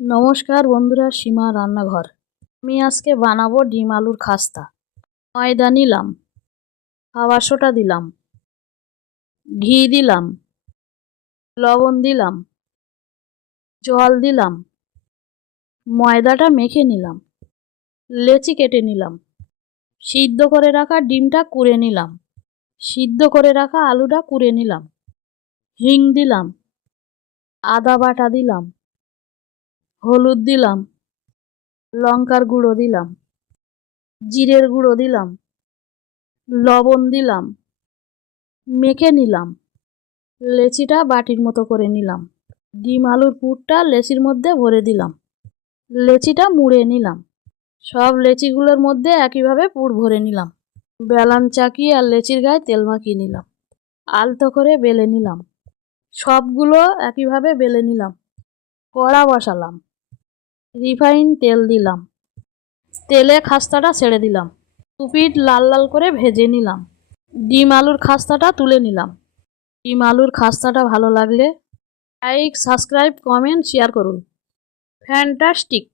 নমস্কার বন্ধুরা, সীমা রান্নাঘর। আমি আজকে বানাবো ডিম আলুর খাস্তা। ময়দা নিলাম, খাবার সোডা দিলাম, ঘি দিলাম, লবণ দিলাম, জল দিলাম, ময়দাটা মেখে নিলাম, লেচি কেটে নিলাম, সিদ্ধ করে রাখা ডিমটা কুড়ে নিলাম, সিদ্ধ করে রাখা আলুটা কুড়ে নিলাম, হিং দিলাম, আদা বাটা দিলাম, হলুদ দিলাম, লঙ্কার গুঁড়ো দিলাম, জিরের গুঁড়ো দিলাম, লবণ দিলাম, মেখে নিলাম, লেচিটা বাটির মতো করে নিলাম, ডিম আলুর পুরটা লেচির মধ্যে ভরে দিলাম, লেচিটা মুড়ে নিলাম, সব লেচিগুলোর মধ্যে একইভাবে পুর ভরে নিলাম, বেলান চাকিয়ে আর লেচির গায়ে তেল মাখিয়ে নিলাম, আলতো করে বেলে নিলাম, সবগুলো একইভাবে বেলে নিলাম, কড়া বসালাম, রিফাইন তেল দিলাম, তেলে খাস্তাটা ছেড়ে দিলাম, দু পিঠ লাল লাল করে ভেজে নিলাম, ডিম আলুর খাস্তাটা তুলে নিলাম। ডিম আলুর খাস্তাটা ভালো লাগলে লাইক, সাবস্ক্রাইব, কমেন্ট, শেয়ার করুন। ফ্যান্টাস্টিক।